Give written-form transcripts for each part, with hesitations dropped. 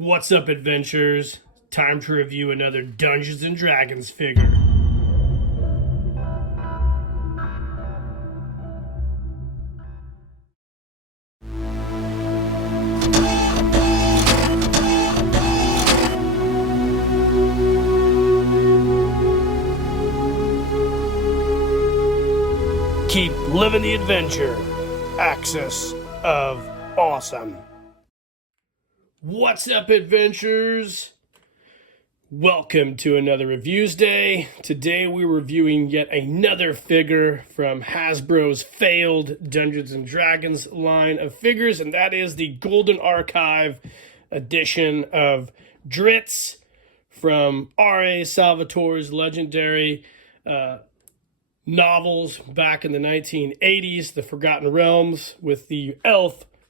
What's up, adventurers? Time to review another Dungeons and Dragons figure. Keep living the adventure. Axis of Awesome. What's up, adventurers? Welcome to another Reviews Day. Today we're reviewing yet another figure from Hasbro's failed Dungeons and Dragons line of figures, and that is the Golden Archive edition of Drizzt from R.A. Salvatore's legendary novels back in the 1980s, The Forgotten Realms, with the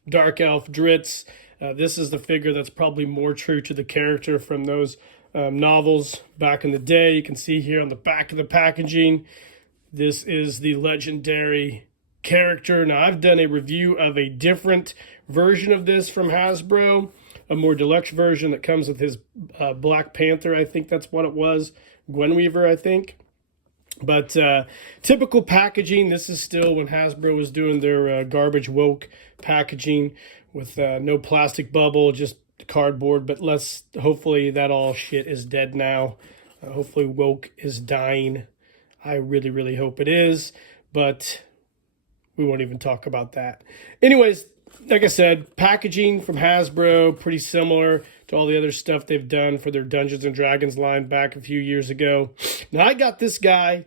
dark elf Drizzt. This is the figure that's probably more true to the character from those novels back in the day. You can see here on the back of the packaging, this is the legendary character. Now, I've done a review of a different version of this from Hasbro, a more deluxe version that comes with his Black Panther, I think that's what it was, Gwenweaver, I think. But typical packaging, this is still when Hasbro was doing their garbage woke packaging with no plastic bubble, just cardboard. But hopefully that all shit is dead now. Hopefully woke is dying. I really, really hope it is. But we won't even talk about that. Anyways, like I said, packaging from Hasbro, pretty similar to all the other stuff they've done for their Dungeons and Dragons line back a few years ago. Now, I got this guy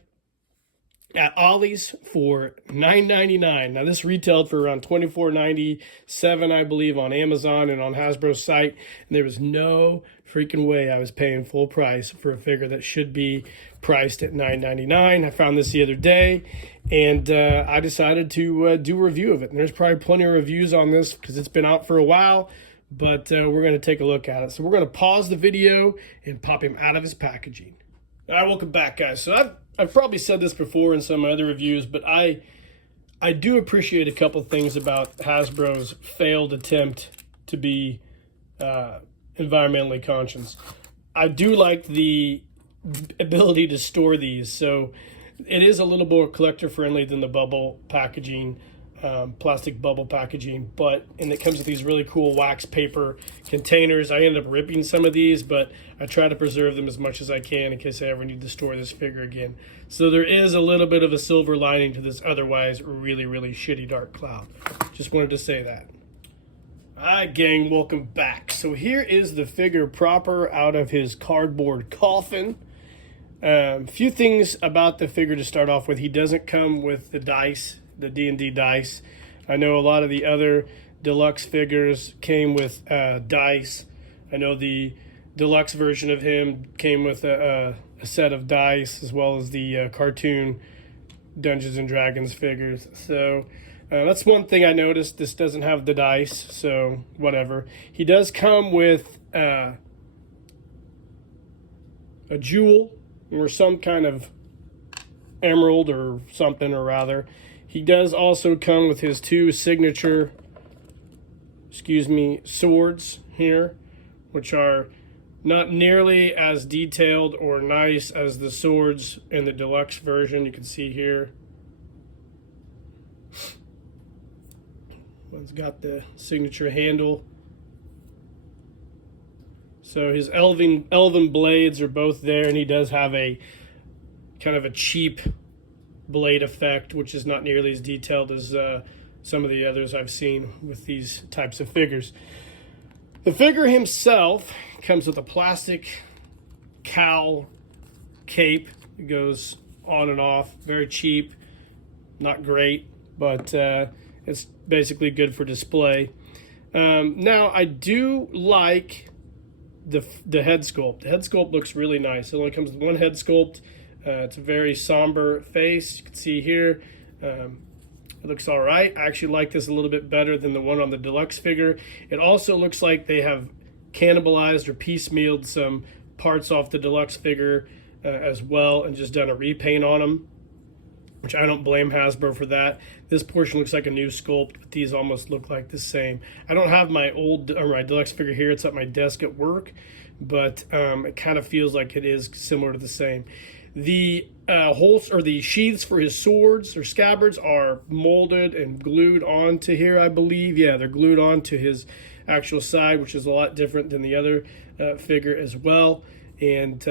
at Ollie's for $9.99. Now, this retailed for around $24.97, I believe, on Amazon and on Hasbro's site. And there was no freaking way I was paying full price for a figure that should be priced at $9.99. I found this the other day, and I decided to do a review of it. And there's probably plenty of reviews on this because it's been out for a while, but we're going to take a look at it. So we're going to pause the video and pop him out of his packaging. All right, welcome back, guys. So I've probably said this before in some other reviews, but I do appreciate a couple things about Hasbro's failed attempt to be environmentally conscious. I do like the ability to store these, so it is a little more collector friendly than the bubble packaging, plastic bubble packaging, and it comes with these really cool wax paper containers. I ended up ripping some of these, but I try to preserve them as much as I can in case I ever need to store this figure again. So there is a little bit of a silver lining to this otherwise really, really shitty dark cloud. Just wanted to say that. Alright, gang, welcome back. So here is the figure proper out of his cardboard coffin. Few things about the figure to start off with. He doesn't come with the dice, the D&D dice. I know a lot of the other deluxe figures came with dice. I know the deluxe version of him came with a set of dice, as well as the cartoon Dungeons and Dragons figures. So that's one thing I noticed. This doesn't have the dice, so whatever. He does come with a jewel or some kind of emerald or something, or rather. He does also come with his two signature, swords here, which are not nearly as detailed or nice as the swords in the deluxe version. You can see here. One's got the signature handle. So his elven blades are both there, and he does have a kind of a cheap blade effect, which is not nearly as detailed as some of the others I've seen with these types of figures. The figure himself comes with a plastic cowl cape. It goes on and off, very cheap, not great, but it's basically good for display. Now, I do like the head sculpt. The head sculpt looks really nice. It only comes with one head sculpt. It's a very somber face. You can see here. It looks all right. I actually like this a little bit better than the one on the deluxe figure. It also looks like they have cannibalized or piecemealed some parts off the deluxe figure as well, and just done a repaint on them. which I don't blame Hasbro for that. This portion looks like a new sculpt, but these almost look like the same. I don't have my my deluxe figure here. It's at my desk at work, but it kind of feels like it is similar to the same. The holes or the sheaths for his swords or scabbards are molded and glued onto here, I believe. Yeah, they're glued onto his actual side, which is a lot different than the other figure as well. And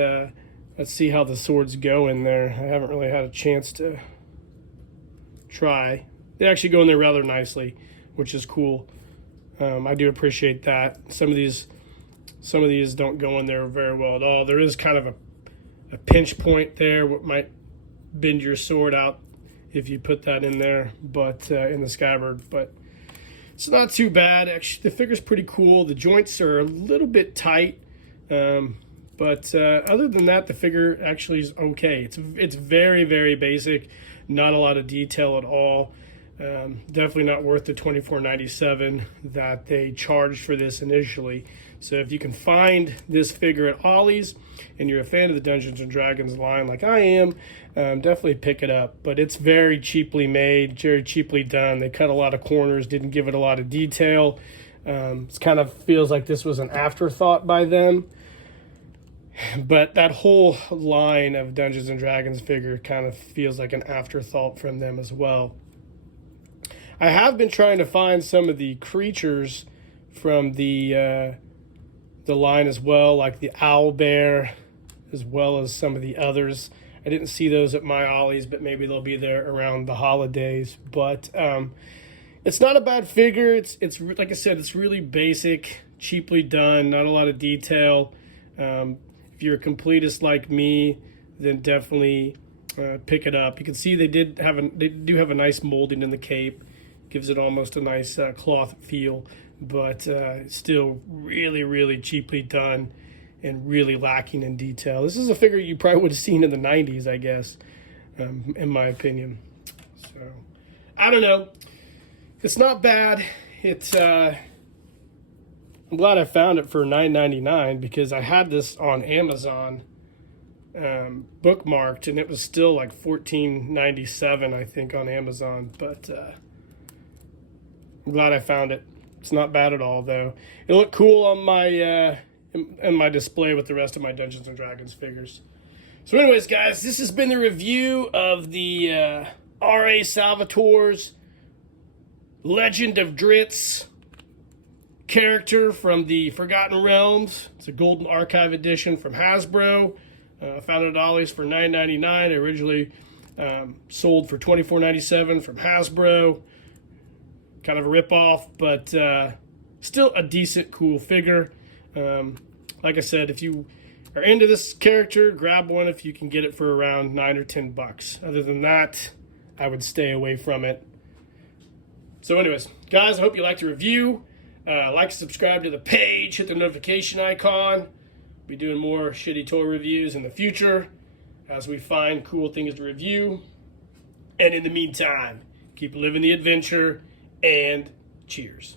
let's see how the swords go in there. I haven't really had a chance to try. They actually go in there rather nicely, which is cool. I do appreciate that. Some of these don't go in there very well at all. There is kind of a pinch point there, what might bend your sword out if you put that in there, but in the scabbard. But it's not too bad. Actually, the figure's pretty cool. The joints are a little bit tight, but other than that, the figure actually is okay. It's very, very basic. Not a lot of detail at all. Definitely not worth the $24.97 that they charged for this initially. So if you can find this figure at Ollie's and you're a fan of the Dungeons & Dragons line like I am, definitely pick it up. But it's very cheaply made, very cheaply done. They cut a lot of corners, didn't give it a lot of detail. It kind of feels like this was an afterthought by them. But that whole line of Dungeons & Dragons figure kind of feels like an afterthought from them as well. I have been trying to find some of the creatures from the line as well, like the owl bear, as well as some of the others. I didn't see those at my Ollie's, but maybe they'll be there around the holidays. But it's not a bad figure. It's like I said, it's really basic, cheaply done, not a lot of detail. If you're a completist like me, then definitely pick it up. You can see they do have a nice molding in the cape. Gives it almost a nice cloth feel, but still really, really cheaply done and really lacking in detail. This is a figure you probably would have seen in the 90s, I guess, in my opinion. So, I don't know. It's not bad. It's I'm glad I found it for $9.99 because I had this on Amazon bookmarked, and it was still like $14.97, I think, on Amazon, but I'm glad I found it. It's not bad at all, though. It looked cool on my in my display with the rest of my Dungeons & Dragons figures. So anyways, guys, this has been the review of the R.A. Salvatore's Legend of Drizzt character from the Forgotten Realms. It's a Golden Archive edition from Hasbro. Found it at Ollie's for $9.99. Originally sold for $24.97 from Hasbro. Kind of a ripoff, but still a decent, cool figure. Like I said, if you are into this character, grab one if you can get it for around $9 or $10. Other than that, I would stay away from it. So anyways, guys, I hope you liked the review. Like, subscribe to the page, hit the notification icon. Be doing more shitty toy reviews in the future as we find cool things to review. And in the meantime, keep living the adventure. And cheers.